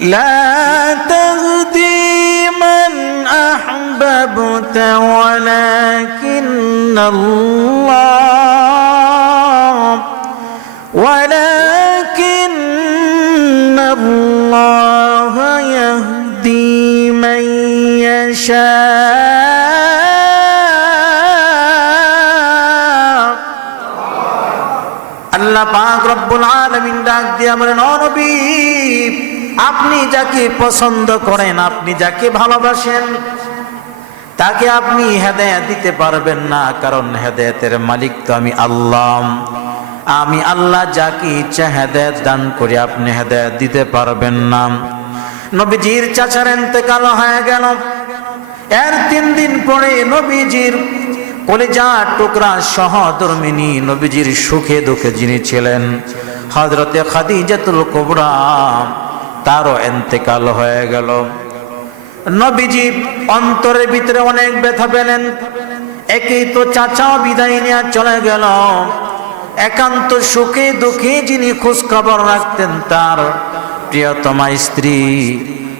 لا تهدي من أحببت ولكن الله ولكن الله يهدي من يشاء আল্লাহ পাক রব্বুল আলামিন ডাক দিয়ে বলেন "ও নবী আপনি যাকে পছন্দ করেন, আপনি যাকে ভালোবাসেন, তাকে আপনি হেদায়েত দিতে পারবেন না, কারণ হেদায়েতের মালিক তো আমি আল্লাহ। আমি আল্লাহ যাকে ইচ্ছা হেদায়েত দান করি, আপনি হেদায়েত দিতে পারবেন না। নবীজির চাচার এতেকাল হয়ে গেল। এর তিন দিন পরে নবীজির কলেজা টুকরা সহধর্মিনী নবীজির সুখে দুঃখে যিনি ছিলেন হজরতে খাদিজাতুল কোবরা। তারও এন্তেকাল হয়ে গেল। নবীজি অন্তরের ভিতরে অনেক ব্যথা পেলেন। একেই তো চাচাও বিদায় নিয়ে চলে গেল। একান্ত সুখে দুঃখে যিনি খোঁজ খবর রাখতেন তার প্রিয়তমা স্ত্রী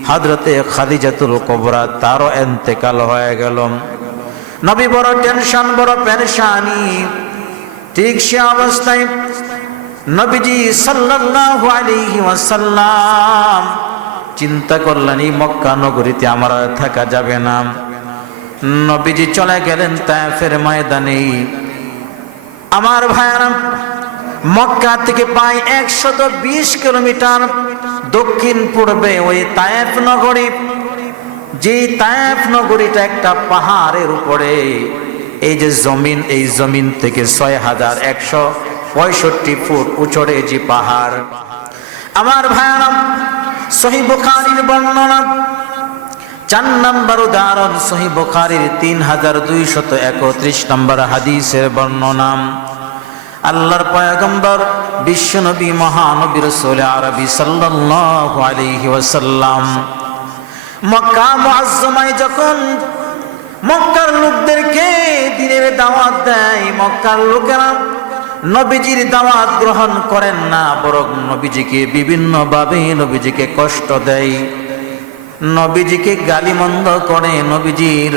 হজরতে খাদিজাতুল কোবরা তারও এন্তেকাল হয়ে গেল। নবী বড় টেনশন, বড় পেরেশানি। ঠিক সে অবস্থায় নবীজি সাল্লাল্লাহু আলাইহি ওয়াসাল্লাম, চিন্তা করলেন, এই মক্কা নগরীতে আমার থাকা যাবে না। নবীজি চলে গেলেন তায়েফের ময়দানে। আমার ভাইয়ারা, মক্কা থেকে প্রায় একশত বিশ কিলোমিটার দক্ষিণ পূর্বে ওই তায়েফ নগরী যে তায়েফ নগরীটা একটা পাহাড়ের উপরে, এই যে জমিন, এই জমিন থেকে ছয় হাজার একশো পঁয়ষট্টি ফুট উচড়ে যে পাহাড়। আমার ভাইয়ারাম, সহি বুখারির বর্ণনা, চার নম্বর উদাহরণ, সহি বুখারির তিন হাজার দুইশত একত্রিশ নম্বর হাদিসের বর্ণনা। আল্লাহর পয়গম্বর, বিশ্বনবী মহানবী রসুল আরবি সাল্লাল্লাহু আলাইহি ওয়াসাল্লাম। মক্কা মুআজ্জমায় যখন মক্কার লোকদেরকে দিনের দাওয়াত দেয়, মক্কার লোকেরা নবীজির দাওয়াত গ্রহণ করেন না, বরং নবীজিকে বিভিন্নভাবে নবীজিকে কষ্ট দেয়। নবীজিকে গালিমন্দ করে নবীজির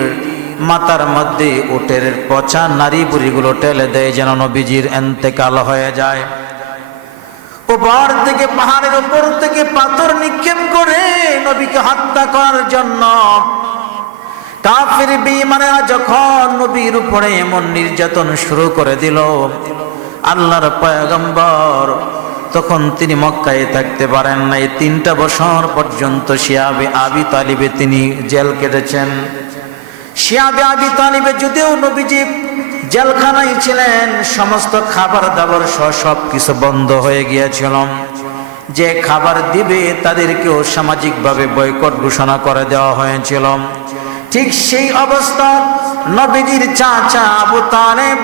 মাথার মধ্যে উটের পচা নারী বুড়িগুলো টেলে দেয় যেন নবীজির এন্তেকাল হয়ে যায়। উপর থেকে, পাহাড়ের উপর থেকে পাথর নিক্ষেপ করে নবীকে হত্যা করার জন্য কাফির বিমানেরা যখন নবীর উপরে এমন নির্যাতন শুরু করে দিল আল্লাহর পয়গম্বর। তখন তিনি মক্কায় থাকতে পারেন নাই। তিনটা বছর পর্যন্ত শিয়াবে আবি তালিবে তিনি জেল কেটেছেন। শিয়াবে আবি তালিবে যদিও নবীজি জেলখানায় ছিলেন, সমস্ত খাবার দাবার সহ সব কিছু বন্ধ হয়ে গিয়েছিল। যে খাবার দিবে তাদেরকেও সামাজিকভাবে বয়কট ঘোষণা করে দেওয়া হয়েছিল। ঠিক সেই অবস্থা নবীজির চাচা আবু তালেব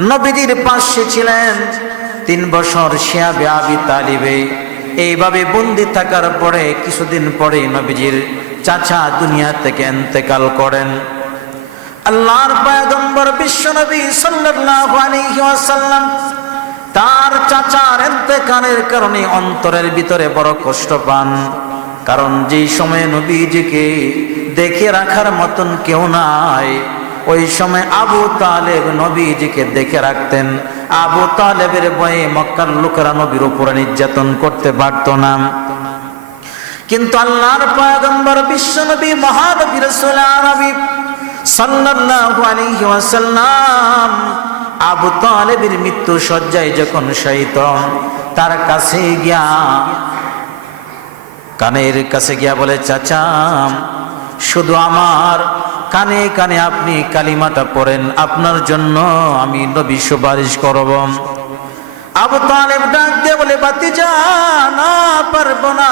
নবীজির পাশে ছিলেন। তিন বছর শিয়াবে আবি তালিবে। এইভাবে বন্দি থাকার পরে কিছুদিন পরে নবীজির চাচা দুনিয়া থেকে এন্তেকাল করেন। আল্লাহর পয়গম্বর বিশ্বনবী সাল্লাল্লাহু আলাইহি ওয়াসাল্লাম তার চাচার ইন্তেকালের কারণে অন্তরের ভিতরে বড় কষ্ট পান। কারণ যেই সময়ে নবীজিকে দেখে রাখার মতন কেউ নাই ওই সময় আবু তালেব নবীজিকে দেখে রাখতেন। আবু তালেবের বয়ে মক্কার লোকেরা নবীর উপরে নির্যাতন করতে পারত না। কিন্তু আল্লাহর পয়গম্বর বিশ্বনবী মহানবী রাসূল আরবী সাল্লাল্লাহু আলাইহি ওয়াসাল্লাম আবু তালেবের মৃত্যু সজ্জায় যখন শহীদ তার কাছে গিয়া কানের কাছে গিয়া বলে, চাচা শুধু আমার। কানে কানে আপনি কালিমাটা পড়েন, আপনার জন্য আমি নবী সুপারিশ করব। আবু তালেব ডাক দিয়ে বলে বাতি যা না পারব না।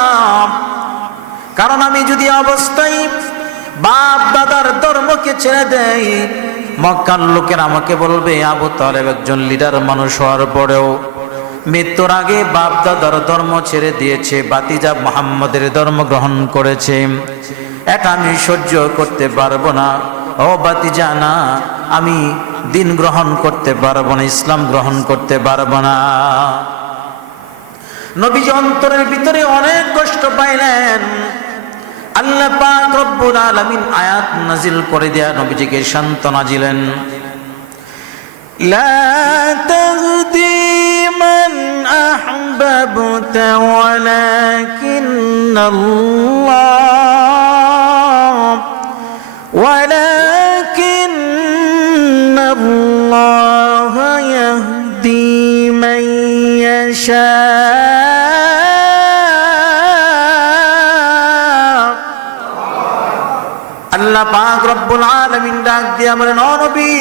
কারণ আমি যদি অবস্থায় বাপ দাদার ধর্মকে ছেড়ে দেই, মক্কার লোকের আমাকে বলবে, আবু তালেব একজন লিডার মানুষ হওয়ার পরেও মৃত্যুর আগে বাপ দাদার ধর্ম ছেড়ে দিয়েছে বাতিজা মোহাম্মদের ধর্ম গ্রহণ করেছে। এটা আমি সহ্য করতে পারব না। ও বাতি জানা আমি দিন গ্রহণ করতে পারব না, ইসলাম গ্রহণ করতে পারব না। নবীজি অন্তরের ভিতরে অনেক কষ্ট পাইলেন। আল্লাহ পাক রব্বুল আলামিন আয়াত নাজিল করে দেয়া নবীজিকে সান্তনা দিলেন। লা তাগদি মান আহবাবতা ওয়ালাকিন্নাল্লাহ। ডাক দিয়ে আমার নবী,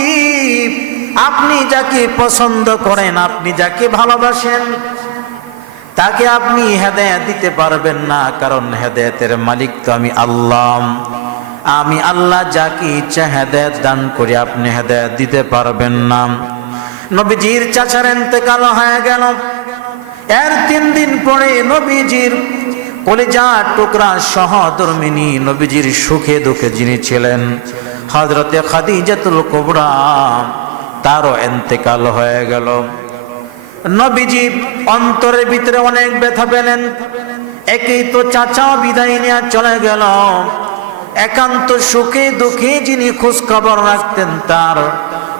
আপনি যাকে পছন্দ করেন, আপনি যাকে ভালোবাসেন, তাকে আপনি হেদায়েত দিতে পারবেন না, কারণ হেদায়েতের মালিক তো আমি আল্লাহ। আমি আল্লাহ যাকে ইচ্ছা হেদায়েত দান করি, আপনি হেদায়েত দিতে পারবেন না। নবীজির চাচার এতেকাল হয়ে গেল। এর তিন দিন পরে নবীজির কলেজা টুকরা সহধর্মিনী নবীজির সুখে দুঃখে যিনি ছিলেন হজরতে খাদিজাতুল কোবরা তারও এন্তেকাল হয়ে গেল। নবীজি অন্তরের ভিতরে অনেক ব্যথা পেলেন। একেই তো চাচা বিদায় নিয়ে চলে গেল। একান্ত সুখে দুঃখে যিনি খোঁজ খবর রাখতেন তার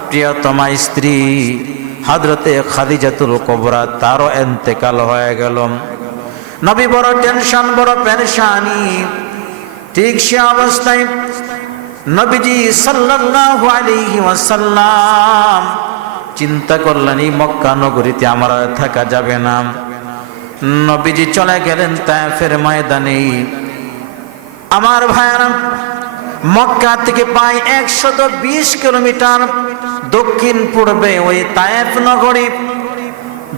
প্রিয়তমা স্ত্রী হাজরতে খাদিজাতুল কবরা তারও এন্তেকাল হয়ে গেল। নবী বড় টেনশন, বড় পেরেশানি। ঠিক সে অবস্থায় নবীজি সাল্লাল্লাহু আলাইহি ওয়াসাল্লাম চিন্তা করলেন, এই মক্কা নগরীতে আমার থাকা যাবে না। নবীজি চলে গেলেন তায়েফের ময়দানে। আমার ভাইয়ারা, মক্কা থেকে প্রায় একশত বিশ কিলোমিটার দক্ষিণ পূর্বে ওই তায়েফ নগরী।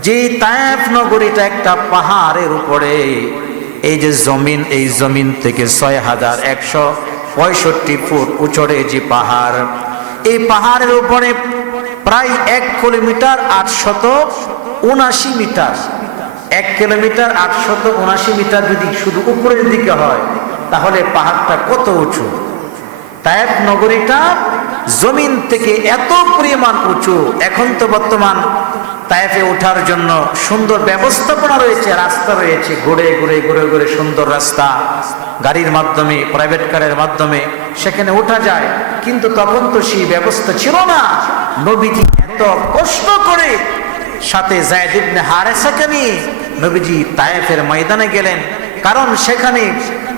যে তায়েফ নগরীটা একটা পাহাড়ের উপরে, এই যে জমিন, এই জমিন থেকে ছয় হাজার একশো পঁয়ষট্টি ফুট উচড়ে যে পাহাড়, এই পাহাড়ের উপরে প্রায় এক কিলোমিটার আটশত উনাশি মিটার। এক কিলোমিটার আটশত উনাশি মিটার যদি শুধু উপরের দিকে হয়, তাহলে পাহাড়টা কত উঁচু? তায়েব নগরীটা জমিন থেকে এত পরিমাণ উঁচু, এখন তো বর্তমান তায়েফে ওঠার জন্য সুন্দর ব্যবস্থাপনা রয়েছে, রাস্তা রয়েছে, ঘুরে ঘুরে ঘুরে ঘুরে সুন্দর রাস্তা। গাড়ির মাধ্যমে প্রাইভেট কারের মাধ্যমে সেখানে ওঠা যায়, কিন্তু তখন তো সেই ব্যবস্থা ছিল না। নবীজি এত কষ্ট করে সাথে জায়দ ইবনে হারেসাকে নিয়ে নবীজি তায়েফের ময়দানে গেলেন, কারণ সেখানে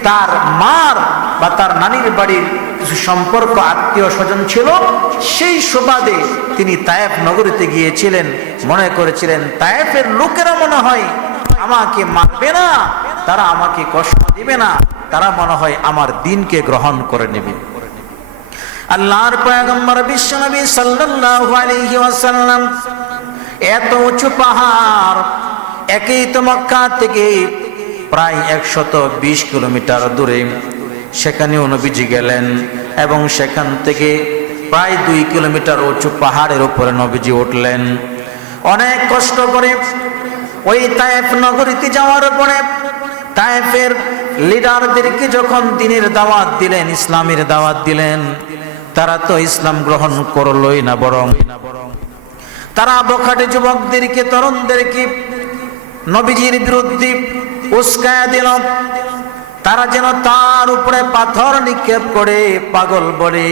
তার মার বা তার নানির বাড়ির কিছু সম্পর্ক, আত্মীয় স্বজন ছিল, সেই সুবাদে তিনি তায়েফ নগরীতে গিয়েছিলেন, মনে করেছিলেন, তায়েফের লোকেরা মনে হয় আমাকে মারবে না, তারা আমাকে কষ্ট দিবে না, তারা মনে হয় আমার দিনকে গ্রহণ করে নেবে। আল্লাহর পয়গম্বর বিশ্বনবী সাল্লাল্লাহু আলাইহি ওয়াসাল্লাম এত উঁচু পাহাড়, একই তো মক্কা থেকে প্রায় একশত বিশ কিলোমিটার দূরে। সেখানেও নবীজি গেলেন এবং সেখান থেকে প্রায় দুই কিলোমিটার উঁচু পাহাড়ের উপরে নবীজি উঠলেন। অনেক কষ্ট করে ওই তায়েফ নগরীতে যাওয়ার পরে তায়েফের লিডারদেরকে যখন দিনের দাওয়াত দিলেন, ইসলামের দাওয়াত দিলেন, তারা তো ইসলাম গ্রহণ করলই না বরং। তারা বখাটে যুবকদেরকে, তরুণদেরকে, নবীজির বিরুদ্ধে উস্কায়া দিল। তারা যেন তার উপরে পাথর নিক্ষেপ করে পাগল বলে।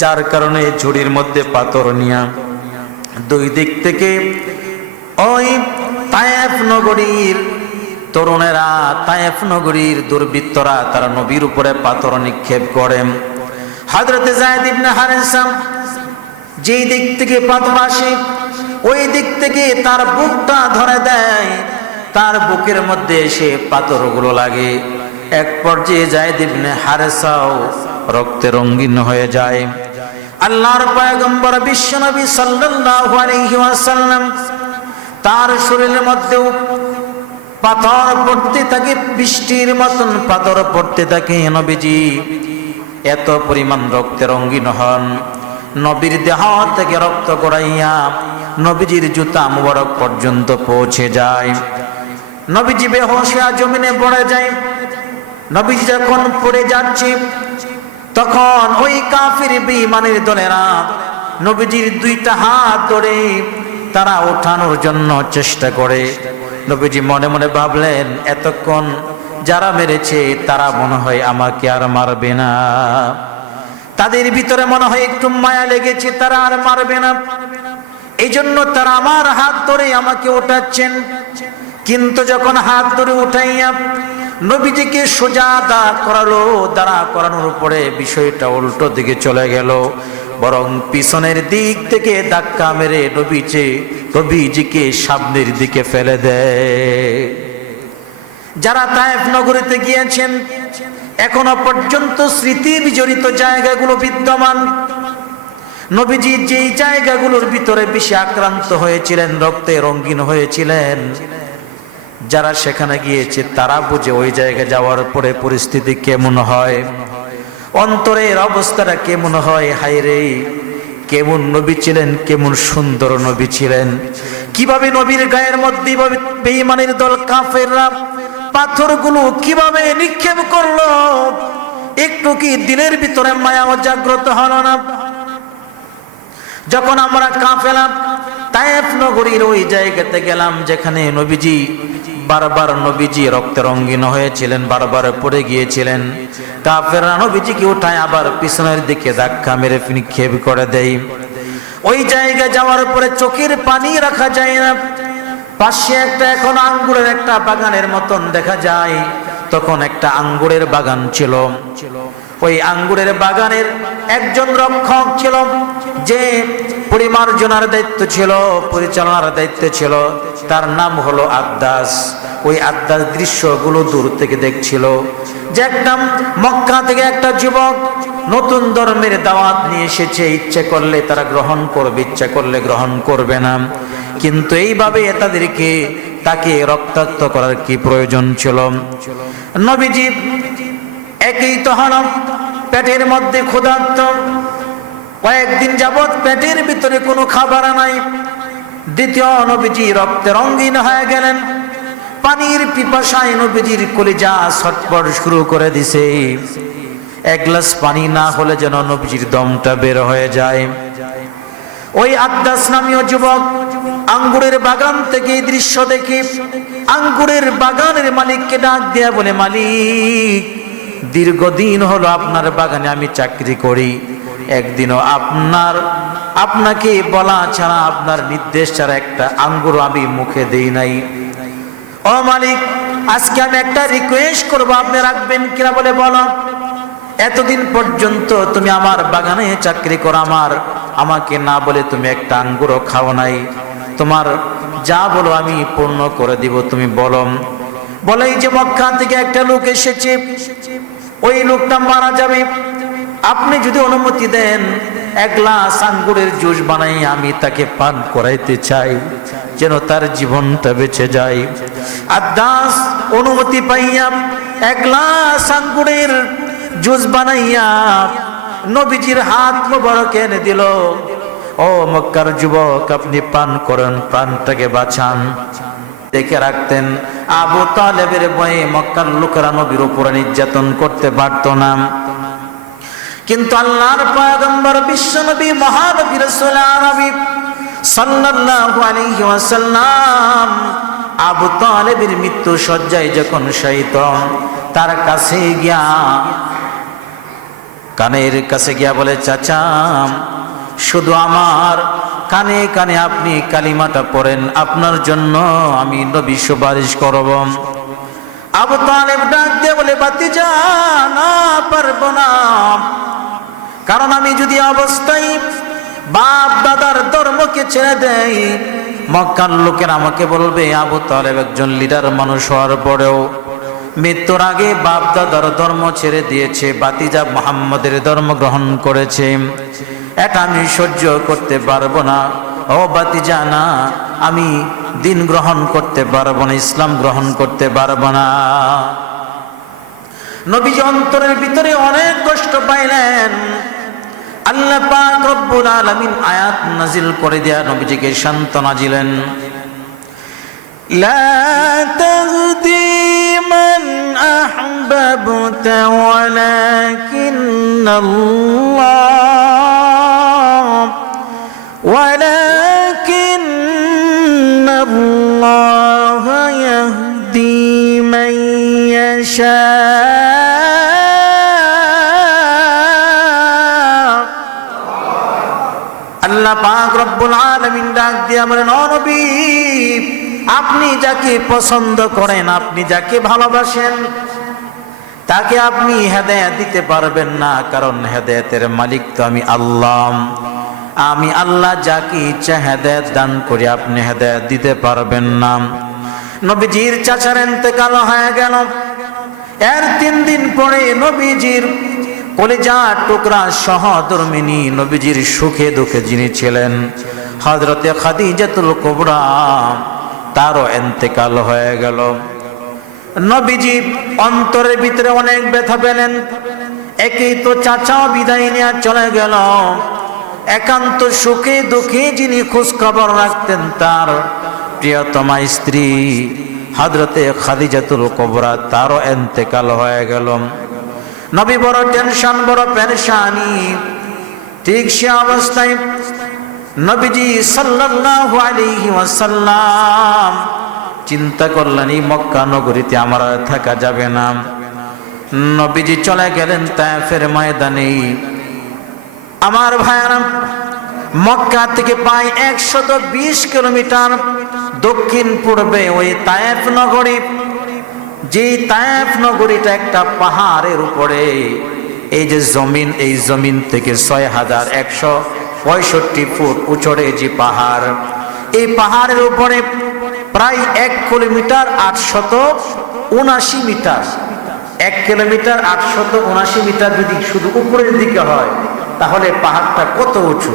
যার কারণে ঝুড়ির মধ্যে পাথর নিয়া দুই দিক থেকে ওই তায়েফ নগরীর তরুণেরা, তায়েফ নগরীর দুর্বৃত্তরা তারা নবীর উপরে পাথর নিক্ষেপ করে। হজরতে জায়দ ইবনে হারেসাম যেই দিক থেকে পাথর আসে, ওই দিক থেকে তার বুকটা ধরে দেয়। তার বুকের মধ্যে এসে পাথরগুলো লাগে। এক পর্যায়ে যায় দিবনে হারেসাও রক্তে রঙ্গিন হয়ে যায়। আল্লাহর পয়গম্বর বিশ্বনবী সাল্লাল্লাহু আলাইহি ওয়াসাল্লাম তার শরীরের মধ্যেও পাথর পড়তে থাকে, বৃষ্টির মতন পাথর পড়তে থাকে নবীজি। এত পরিমাণ রক্তে রঙ্গিন হন। নবীর দেহ থেকে রক্ত গড়াইয়া নবীজির জুতা মুবারক পর্যন্ত পৌঁছে যায়। নবীজি বেহসিয়া জমিনে পড়ে যায়। নবীজি যখন পড়ে যাচ্ছে, তখন ওই কাফির বিমানের দলেরা নবীজির দুইটা হাত ধরে তারা ওঠানোর জন্য চেষ্টা করে। নবীজি মনে মনে ভাবলেন, এতক্ষণ যারা মেরেছে, তারা মনে হয় আমাকে আর মারবে না। তাদের ভিতরে মনে হয় একটু মায়া লেগেছে, তারা আর মারবে না। এই জন্য তারা আমার হাত ধরে আমাকে ওঠাচ্ছেন। কিন্তু যখন হাত ধরে উঠাইয়া নবীজিকে সোজা দাঁড়া করালো, দাঁড়া করানোর পরে বিষয়টা উল্টো দিকে চলে গেল। বরং পিছনের দিক থেকে ধাক্কা মেরে নবীজি, নবীজিকে সামনের দিকে ফেলে দেয়। যারা তায়েফ নগরীতে গিয়েছেন, এখনও পর্যন্ত স্মৃতি বিজড়িত জায়গাগুলো বিদ্যমান। নবীজি যেই জায়গাগুলোর ভিতরে বেশি আক্রান্ত হয়েছিলেন, রক্তে রঙিন হয়েছিলেন। যারা সেখানে গিয়েছে, তারা বুঝে ওই জায়গায় যাওয়ার পরে পরিস্থিতি কেমন হয়? অন্তরের অবস্থাটা কেমন হয়? হাইরে কেমন নবী ছিলেন, কেমন সুন্দর নবী ছিলেন। কীভাবে নবীর গায়ের মধ্যে এভাবে বেঈমানের দল কাফেররা পাথরগুলো কীভাবে নিক্ষেপ করল? একটু কি দিনের ভিতরে মায়া জাগ্রত হলো না? যখন আমরা কাফেলাম তায়েফ নগরীর ওই জায়গাতে গেলাম, যেখানে নবীজি বারবার নবীজি রক্তে রঙ্গিন হয়েছিলেন, বারবার পড়ে গিয়েছিলেন। কাফেররা নবীজিকে উঠায় আবার পিছনের দিকে ধাক্কা মেরে নিক্ষেপ করে দেয়। ওই জায়গায় যাওয়ার পরে চোখের পানি রাখা যায় না। পাশে একটা এখন আঙ্গুরের একটা বাগানের মতন দেখা যায়। তখন একটা আঙ্গুরের বাগান ছিল। ওই আঙ্গুরের বাগানের একজন রক্ষক ছিল, যে পরিমার্জনার দায়িত্ব ছিল, পরিচালনার দায়িত্ব ছিল। তার নাম হলো আদ্দাস। ওই আদ্দাস দৃশ্যগুলো দূর থেকে দেখছিল। যে একটা মক্কা থেকে একটা যুবক নতুন ধর্মের দাওয়াত নিয়ে এসেছে, ইচ্ছে করলে তারা গ্রহণ করবে, ইচ্ছা করলে গ্রহণ করবে না। কিন্তু এইভাবে তাদেরকে তাকে রক্তাক্ত করার কি প্রয়োজন ছিল? নবীজি একই তো পেটের মধ্যে ক্ষুধার্ত। কয়েকদিন যাবৎ পেটের ভিতরে কোনো খাবার নাই। দ্বিতীয় নবীজি রক্তে রঙ্গিন হয়ে গেলেন। পানির পিপাসায় নবীজির কলিজা ছটপট শুরু করে দিছে। এক গ্লাস পানি না হলে যেন নবীজির দমটা বের হয়ে যায়। ওই আদাস নামীয় যুবক আঙ্গুরের বাগান থেকে এই দৃশ্য দেখে আঙ্গুরের বাগানের মালিককে ডাক দেয়া বলে, মালিক, দীর্ঘদিন হলো আপনার বাগানে আমি চাকরি করি। একদিনও আপনার, আপনাকে বলা ছাড়া আপনার নির্দেশ ছাড়া একটা আঙ্গুর আমি মুখে দেই নাই। ও মালিক, আজকে আমি একটা রিকোয়েস্ট করব, আপনি রাখবেন কিনা বলে বলো। এতদিন পর্যন্ত তুমি আমার বাগানে চাকরি করো, আমার, আমাকে না বলে তুমি একটা আঙ্গুরও খাও নাই। তোমার যা বলো আমি পূর্ণ করে দিব, তুমি বলো। বলেই যে মক্কা থেকে একটা লোক এসেছে, ওই লোকটা মারা যাবে। আপনি যদি অনুমতি দেন, এক গ্লাস আঙ্গুরের জুস বানাই আমি তাকে পান করাইতে চাই, যেন তার জীবনটা বেঁচে যায়। আর দাস অনুমতি পাইয়া এক গ্লাস আঙ্গুরের জুস বানাইয়া নবীজির হাত মোবারক এনে দিল। ও মক্কার যুবক, আপনি পান করেন, প্রাণটাকে বাঁচান। দেখে রাখতেন, আবু তালেবের বয়ে মক্কার লোকেরা নবীর উপরে নির্যাতন করতে পারত না। কিন্তু আল্লাহর পয়গম্বর বিশ্বনবী, মহানবী রাসূল আরবী সাল্লাল্লাহু আলাইহি ওয়াসাল্লাম আবু তালেবের মৃত্যু সজ্জায় যখন শহীদ তার কাছে গিয়া কানের কাছে গিয়া বলে, চাচা শুধু আমার। কানে কানে আপনি কালিমাটা পড়েন, আপনার জন্য আমি নবী সুপারিশ করব। আবু তালেব ডাক দিয়ে বলে বাতি যা না পারব না। কারণ আমি যদি অবস্থায় বাপ দাদার ধর্মকে ছেড়ে দেই, মক্কার লোকের আমাকে বলবে, আবু তালেব একজন লিডার মানুষ হওয়ার পরেও মৃত্যুর আগে বাপ দাদার ধর্ম ছেড়ে দিয়েছে বাতিজা মোহাম্মদের ধর্ম গ্রহণ করেছে। এটা আমি সহ্য করতে পারব না। ও বাতি জানা আমি দিন গ্রহণ করতে পারব না, ইসলাম গ্রহণ করতে পারব না। নবীজ অন্তরের ভিতরে অনেক কষ্ট পাইলেন। আল্লাহ পাক রব্বুল আলামিন আয়াত নাজিল করে দেয়া নবীজিকে সান্তনা দিলেন। লা তাগদি মান আহবাবতা ওয়ালাকিন্নাল্লাহ। ولكن الله يشاء আল্লাহ পাক রব্বুল আলামিন ডাক দিয়ে আমার নবী আপনি যাকে পছন্দ করেন আপনি যাকে ভালোবাসেন তাকে আপনি হেদায়াত দিতে পারবেন না কারণ হেদায়াতের মালিক তো আমি আল্লাহ আমি আল্লাহ যাকে ইচ্ছা হেদায়াত দান করি, আপনি হেদায়াত দিতে পারবেন না। নবীজির চাচার এতেকাল হয়ে গেল। এর তিন দিন পরে নবীজির কলেজা টুকরা সহধর্মিনী নবীজির সুখে দুঃখে যিনি ছিলেন হজরতে খাদিজাতুল কোবরা, তারও এন্তেকাল হয়ে গেল। নবীজি অন্তরের ভিতরে অনেক ব্যথা পেলেন। একেই তো চাচাও বিদায় নিয়ে চলে গেল। একান্ত সুখে দুঃখে যিনি খোঁজ খবর রাখতেন তার প্রিয়তমা স্ত্রী হজরতে খাদিজাতুল কোবরা, তারও এন্তেকাল হয়ে গেল। নবী বড় টেনশন, বড় পেরেশানি। ঠিক সে অবস্থায় নবীজি সাল্লাল্লাহু আলাইহি ওয়াসাল্লাম চিন্তা করলেন, এই মক্কা নগরীতে আমার থাকা যাবে না। নবীজি চলে গেলেন তায়েফের ময়দানে আমার ভাইয়ারা, মক্কা থেকে প্রায় একশত বিশ কিলোমিটার দক্ষিণ পূর্বে ওই তায়েফ নগরী যে তায়েফ নগরীটা একটা পাহাড়ের উপরে, এই যে জমিন, এই জমিন থেকে ছয় হাজার একশো পঁয়ষট্টি ফুট উচড়ে যে পাহাড়, এই পাহাড়ের উপরে প্রায় এক কিলোমিটার আটশত উনাশি মিটার, এক কিলোমিটার আটশত উনাশি মিটার যদি শুধু উপরের দিকে হয় তাহলে পাহাড়টা কত উঁচু?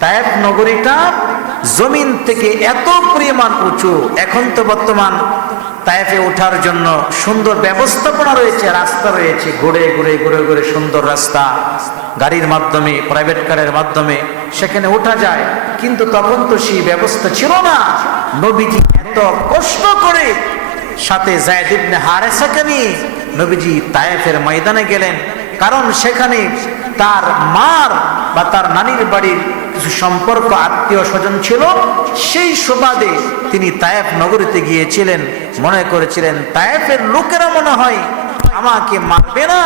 তায়েব নগরীটা জমিন থেকে এত পরিমাণ উঁচু। এখন তো বর্তমান তায়েফে ওঠার জন্য সুন্দর ব্যবস্থাপনা রয়েছে, রাস্তা রয়েছে, ঘুরে ঘুরে ঘুরে ঘুরে সুন্দর রাস্তা। গাড়ির মাধ্যমে প্রাইভেট কারের মাধ্যমে সেখানে ওঠা যায়। কিন্তু তখন তো সেই ব্যবস্থা ছিল না। নবীজি এত কষ্ট করে সাথে জায়দ ইবনে হারেসাকে নিয়ে নবীজি তায়েফের ময়দানে গেলেন। কারণ সেখানে তার মার বা তার নানির বাড়ির কিছু সম্পর্ক, আত্মীয় স্বজন ছিল। সেই সুবাদে তিনি তায়েফ নগরীতে গিয়েছিলেন। মনে করেছিলেন, তায়েফের লোকেরা মনে হয় আমাকে মারবে না,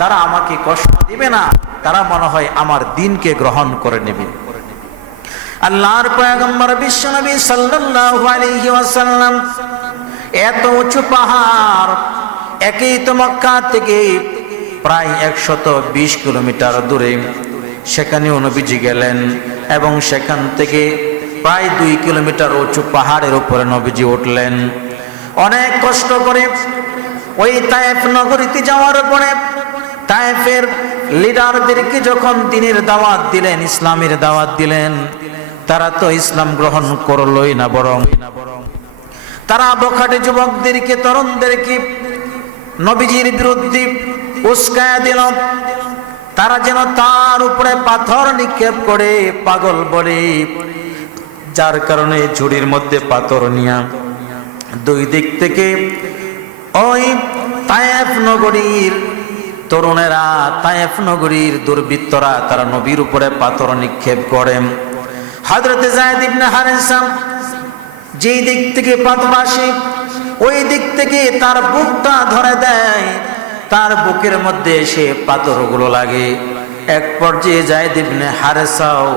তারা আমাকে কষ্ট দিবে না, তারা মনে হয় আমার দিনকে গ্রহণ করে নেবে। আল্লাহর পয়গম্বর বিশ্বনবী সাল্লাল্লাহু আলাইহি ওয়াসাল্লাম এত উঁচু পাহাড়, একই তো মক্কা থেকে প্রায় একশত বিশ কিলোমিটার দূরে। সেখানে নবীজি গেলেন এবং সেখান থেকে প্রায় দুই কিলোমিটার উঁচু পাহাড়ের উপরে নবীজি উঠলেন। অনেক কষ্ট করে ওই তায়েফ নগরীতে যাওয়ার পরে তায়েফের লিডারদেরকে যখন দিনের দাওয়াত দিলেন, ইসলামের দাওয়াত দিলেন, তারা তো ইসলাম গ্রহণ করলই না বরং। তারা বখাটে যুবকদেরকে, তরুণদেরকে, নবীজির বিরুদ্ধে উস্কায়া দিল। তারা যেন তার উপরে পাথর নিক্ষেপ করে পাগল বলে। যার কারণে ঝুড়ির মধ্যে পাথর নিয়া দুই দিক থেকে ওই তায়েফ নগরীর তরুণেরা, তায়েফ নগরীর দুর্বৃত্তরা তারা নবীর উপরে পাথর নিক্ষেপ করে। হজরতে জায়দ ইবনে হারেসাম যেই দিক থেকে পাথর আসে ওই দিক থেকে তার বুকটা ধরে দেয়। তার বুকের মধ্যে এসে পাথরগুলো লাগে। এক পর্যায়ে যায় দিবনে হারেসাও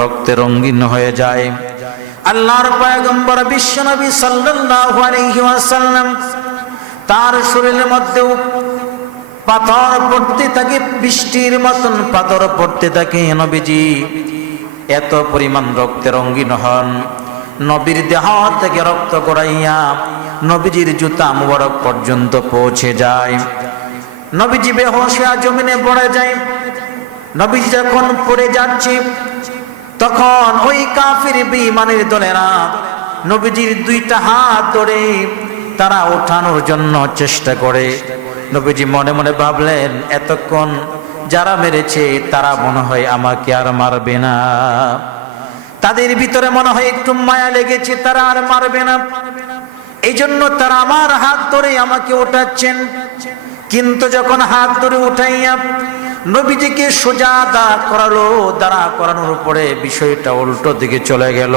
রক্তে রঙ্গিন হয়ে যায়। আল্লাহর পয়গম্বর বিশ্বনবী সাল্লাল্লাহু আলাইহি ওয়াসাল্লাম তার শরীরের মধ্যেও পাথর পড়তে থাকে, বৃষ্টির মতন পাথর পড়তে থাকে নবীজি। এত পরিমাণ রক্তে রঙ্গিন হন। নবীর দেহ থেকে রক্ত করাইয়া নবীজির জুতা মুবারক পর্যন্ত পৌঁছে যায়। নবীজি বেহোশ হয়ে জমিনে পড়ে যায়। নবীজি যখন পড়ে যাচ্ছে, তখন ওই কাফির বিমানের দলেরা নবীজির দুইটা হাত ধরে তারা ওঠানোর জন্য চেষ্টা করে। নবীজি মনে মনে ভাবলেন, এতক্ষণ যারা মেরেছে, তারা মনে হয় আমাকে আর মারবে না। তাদের ভিতরে মনে হয় একটু মায়া লেগেছে, তারা আর মারবে না। এই জন্য তারা আমার হাত ধরে আমাকে ওঠাচ্ছেন। কিন্তু যখন হাত ধরে উঠাইয়া নবীজিকে সোজা দাঁড়া করালো, দাঁড়া করানোর পরে বিষয়টা উল্টো দিকে চলে গেল।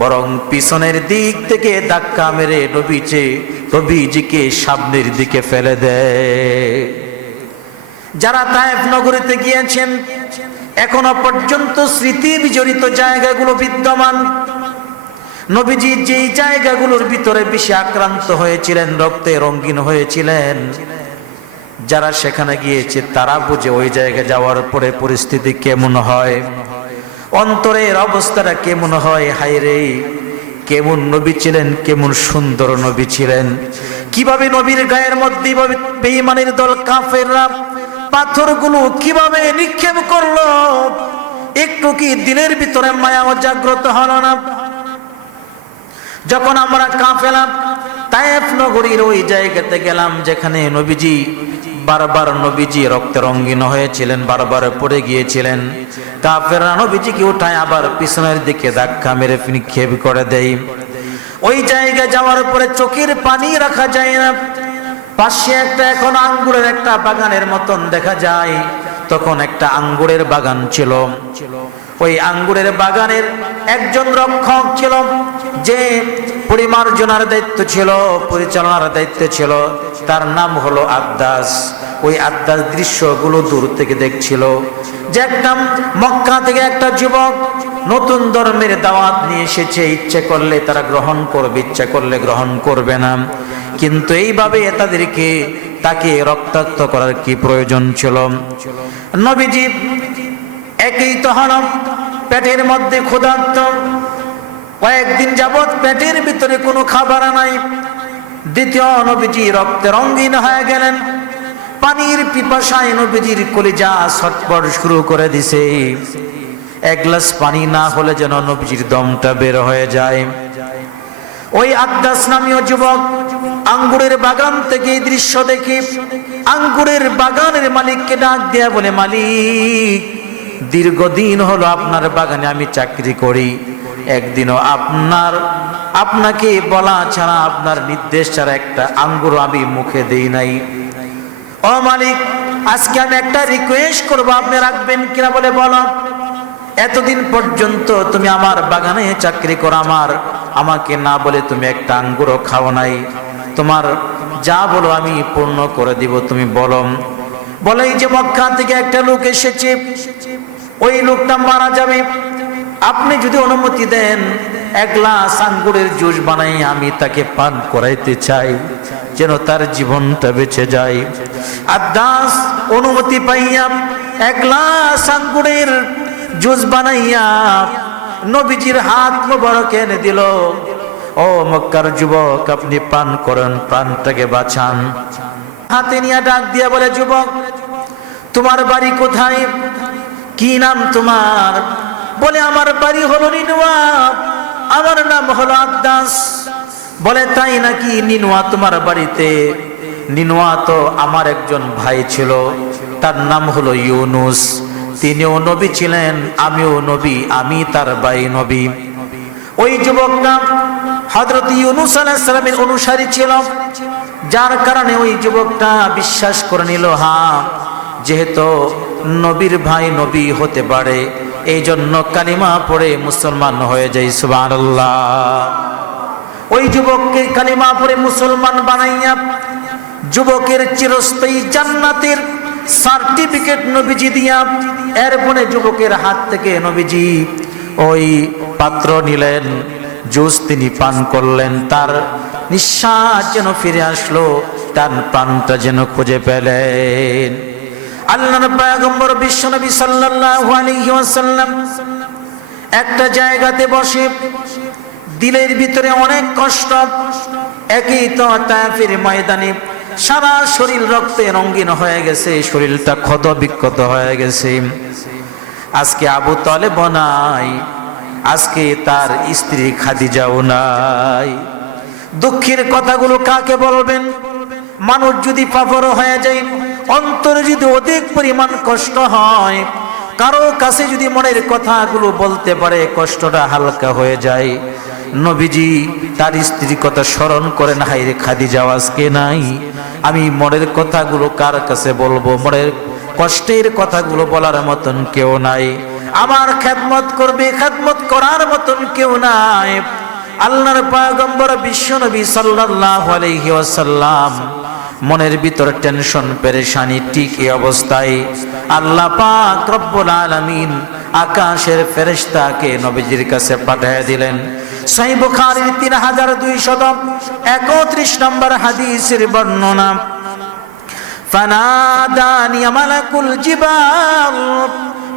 বরং পিছনের দিক থেকে ধাক্কা মেরে নবীচে নবীজিকে সামনের দিকে ফেলে দেয়। যারা তায়েফ নগরীতে গিয়েছেন, এখনও পর্যন্ত স্মৃতি বিজড়িত জায়গাগুলো বিদ্যমান। নবীজি যেই জায়গাগুলোর ভিতরে বেশি আক্রান্ত হয়েছিলেন, রক্তে রঙিন হয়েছিলেন যারা সেখানে গিয়েছে, তারা বুঝে ওই জায়গায় যাওয়ার পরে পরিস্থিতি কেমন হয়? অন্তরের অবস্থাটা কেমন হয়? হায়রে, কেমন নবী ছিলেন, কেমন সুন্দর নবী ছিলেন। কীভাবে নবীর গায়ের মধ্যে এভাবে বেঈমানের দল কাফেররা পাথরগুলো কীভাবে নিক্ষেপ করল? একটু কি দিলের ভিতরে মায়া জাগ্রত হলো না? যখন আমরা কাফেলা তায়েফ নগরীর ওই জায়গাতে গেলাম, যেখানে নবীজি বারবার নবীজি রক্তে রঙ্গিন হয়েছিলেন, বারবার পড়ে গিয়েছিলেন। কাফেররা নবীজিকে উঠায় আবার পিছনের দিকে ধাক্কা মেরে নিক্ষেপ করে দেয়। ওই জায়গায় যাওয়ার পরে চোখের পানি রাখা যায় না। পাশে একটা এখন আঙ্গুরের একটা বাগানের মতন দেখা যায়। তখন একটা আঙ্গুরের বাগান ছিল। ওই আঙ্গুরের বাগানের একজন রক্ষক ছিল, যে পরিমার্জনার দায়িত্ব ছিল, পরিচালনার দায়িত্ব ছিল। তার নাম হলো আদ্দাস। ওই আদ্দাস দৃশ্যগুলো দূর থেকে দেখছিল। যে একটা মক্কা থেকে একটা যুবক নতুন ধর্মের দাওয়াত নিয়ে এসেছে, ইচ্ছে করলে তারা গ্রহণ করবে, ইচ্ছা করলে গ্রহণ করবে না। কিন্তু এইভাবে তাদেরকে, তাকে রক্তাক্ত করার কি প্রয়োজন ছিল? নবীজি একই তো পেটের মধ্যে ক্ষুধার্ত কয়েকদিন যাবৎ পেটের ভিতরে কোনো খাবার নাই। দ্বিতীয় নবীজি রক্তে রঙ্গিন হয়ে গেলেন। পানির পিপাসায় নবীজির কলিজা ছটপট শুরু করে দিছে। এক গ্লাস পানি না হলে যেন নবীজির দমটা বের হয়ে যায়। ওই আদাস নামীয় যুবক আঙ্গুরের বাগান থেকে এই দৃশ্য দেখি আঙ্গুরের বাগানের মালিককে ডাক দেয়া বলে, মালিক, দীর্ঘদিন হলো আপনার বাগানে আমি চাকরি করি। একদিনও আপনার, আপনাকে বলা ছাড়া আপনার নির্দেশ ছাড়া একটা আঙ্গুর আমি মুখে দেই নাই। ও মালিক, আজকে আমি একটা রিকোয়েস্ট করব, আপনি রাখবেন কিনা বলে বলো। এতদিন পর্যন্ত তুমি আমার বাগানে চাকরি করো, আমার, আমাকে না বলে তুমি একটা আঙ্গুরও খাও নাই। তোমার যা বলো আমি পূর্ণ করে দিব, তুমি বলো। বলে যে মক্কা থেকে একটা লোক এসেছে, ওই লোকটা মারা যাবে। আপনি যদি অনুমতি দেন, এক গ্লাস আঙ্গুরের জুস বানাই আমি তাকে পান করাইতে চাই, যেন তার জীবনটা বেঁচে যায়। আর দাস অনুমতি পাইয়া এক গ্লাস আঙ্গুরের জুস বানাইয়া নবীজির হাত মোবারক এনে দিল। ও মক্কার যুবক, আপনি পান করেন, প্রাণটাকে বাঁচান। হাতে নিয়ে ডাক দিয়া বলে, যুবক, তোমার বাড়ি কোথায়? কি নাম তোমার? বলে, আমার বাড়ি হলো নিনুয়া আমার নাম হলো আদাস বলে, তাই নাকি নিনুয়া তোমার বাড়িতে? নিনুয়া তো আমার একজন ভাই ছিল, তার নাম হলো ইউনুস। তিনিও নবী ছিলেন, আমিও নবী, আমি তার ভাই নবী। ওই যুবক যুবকটা হজরত ইউনুস আলাইসালামের অনুসারী ছিল, যার কারণে ওই যুবকটা বিশ্বাস করে নিল হ্যাঁ যেহেতু নবীর ভাই নবী হতে পারে এই জন্য কালিমা পড়ে মুসলমান হয়ে যাই সুবান ওই যুবককে কালিমা পড়ে মুসলমান বানাইয়া যুবকের চিরস্থায়ী জান্নাতের সার্টিফিকেট নবীজি দিয়া এরপরে যুবকের হাত থেকে নবীজি ওই পাত্র নিলেন, জুস তিনি পান করলেন, তার নিঃশ্বাস যেন ফিরে আসলো, তার প্রাণটা যেন খুঁজে পেলেন। আল্লাহর পয়গম্বর বিশ্বনবী সাল্লাল্লাহু আলাইহি ওয়াসাল্লাম একটা জায়গাতে বসে দিলের ভিতরে অনেক কষ্ট। একই তো তাফির ময়দানে সারা শরীর রক্তে রঙ্গিন হয়ে গেছে, শরীরটা ক্ষত বিক্ষত হয়ে গেছে। আজকে আবু তলেব নাই, আজকে তার স্ত্রী খাদিজাও নাই। দুঃখের কথাগুলো কাকে বলবেন? মানুষ যদি পাপর হয়ে যায়, অন্তরে যদি অধিক পরিমাণ কষ্ট হয়, কারও কাছে যদি মনের কথাগুলো বলতে পারে, কষ্টটা হালকা হয়ে যায়। নবীজি তার স্ত্রীর কথা স্মরণ করেন হাইরে খাদি আজকে নাই? আমি মনের কথাগুলো কার কাছে বলব? মনের কষ্টের কথাগুলো বলার মতন কেউ নাই। আমার খেদমত করবে, খেদমত করার মতন কেউ নাই। আল্লাহর পয়গম্বর বিশ্ব নবী সাল্লাল্লাহু আলাইহি ওয়াসাল্লাম মনের ভিতর টেনশন, পেরেশানি, ঠিক এই অবস্থায় আল্লাহ পাক রব্বুল আলামিন আকাশের ফেরেশতাকে নবীজির কাছে পাঠিয়ে দিলেন। সহিহ বুখারীর 3231 নম্বর হাদিসের বর্ণনা, ফানাদানি মালাকুল জিবাল,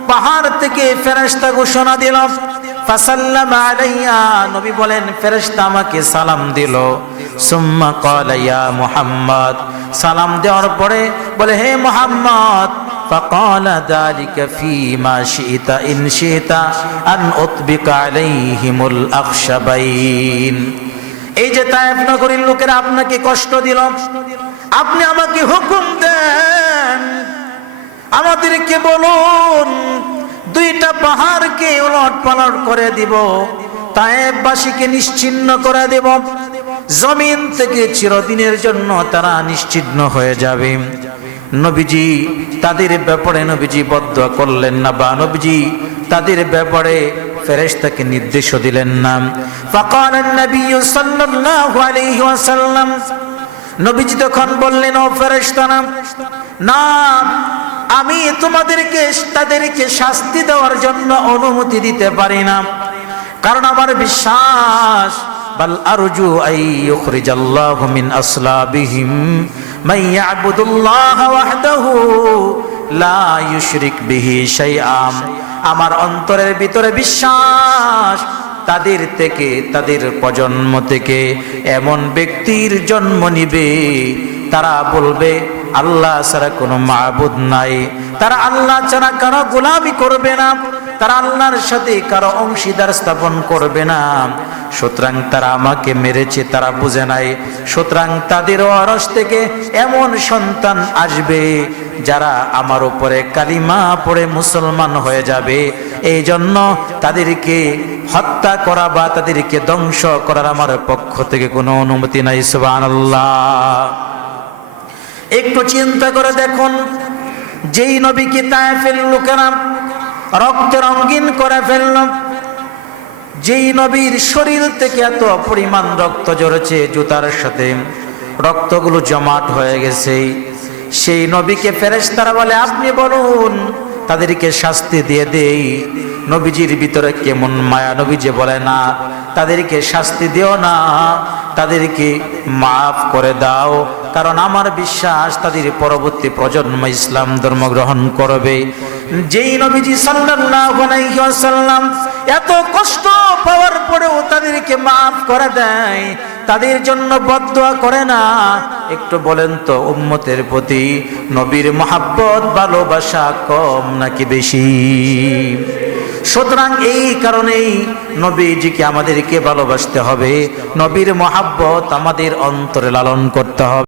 পাহাড় থেকে ফেরেশতা ঘোষণা দিল ফাসাল্লাম আলাইয়া নবী বলেন ফেরেশতা আমাকে সালাম দিল সুম্মা ক্বালা ইয়া মুহাম্মদ সালাম দেওয়ার পরে বলে হে মুহাম্মদ فقال ذلك فيما شئت إن شئت أن أطبق عليهم الأخشبين এই যে তায়েফ নগরীর লোকেরা আপনাকে কষ্ট দিল আপনি আমাকে হুকুম দেন আমাদেরকে বলুন দুইটা পাহাড়কে উলট পালট করে দিব তাইবাসীকে নিশ্চিন্ন করে দেব। জমিন থেকে চিরদিনের জন্য তারা নিশ্চিন্ন হয়ে যাবে। নবীজি তাদের ব্যাপারে নবীজি বদ্ধ করলেন না বা নবীজি তাদের ব্যাপারে ফেরেশতাকে নির্দেশ দিলেন না। ফাকালান নবী সাল্লাল্লাহু আলাইহি ওয়াসাল্লাম নবীজি তখন বললেন, ও ফেরেশতানা না, আমি তোমাদেরকে, তাদেরকে শাস্তি দেওয়ার জন্য অনুমতি দিতে পারি না। কারণ আমার বিশ্বাস আমার অন্তরের ভিতরে বিশ্বাস তাদের থেকে, তাদের প্রজন্ম থেকে এমন ব্যক্তির জন্ম নিবে, তারা বলবে, আল্লাহ ছাড়া কোনো মাহবুদ নাই। তারা আল্লাহ ছাড়া কারও গোলামি করবে না, তারা আল্লাহর সাথে কারও অংশীদার স্থাপন করবে না। সুতরাং তারা আমাকে মেরেছে, তারা বুঝে নাই। সুতরাং তাদের অরস থেকে এমন সন্তান আসবে, যারা আমার উপরে কালিমা পড়ে মুসলমান হয়ে যাবে। এই জন্য তাদেরকে হত্যা করা বা তাদেরকে ধ্বংস করার আমার পক্ষ থেকে কোনো অনুমতি নাই, সুবহানাল্লাহ। একটু চিন্তা করে দেখুন, যেই নবীকে তায়েফের লোকেরা রক্ত রঙ্গিন করে ফেলল, যেই নবীর শরীর থেকে এত পরিমাণ রক্ত জড়েছে জুতার সাথে রক্তগুলো জমাট হয়ে গেছে। সেই নবীকে ফেরেশতারা বলে, আপনি বলুন তাদেরকে শাস্তি দিয়ে দেই। নবীজির ভিতরে কেমন মায়া? নবী যে বলে, না, তাদেরকে শাস্তি দিও না। তাদেরকে মাফ করে দাও। কারণ আমার বিশ্বাস, তাদের পরবর্তী প্রজন্ম ইসলাম ধর্ম গ্রহণ করবে। যেই নবীজি ওয়াসাল্লাম এত কষ্ট পাওয়ার পরেও তাদেরকে মাফ করে দেয়। তাদের জন্য বদদোয়া করে না। একটু বলেন তো, উম্মতের প্রতি নবীর মহাব্বত, ভালোবাসা কম নাকি বেশি? সুতরাং এই কারণেই নবীজিকে আমাদেরকে ভালোবাসতে হবে, নবীর মহাব্বত আমাদের অন্তরে লালন করতে হবে।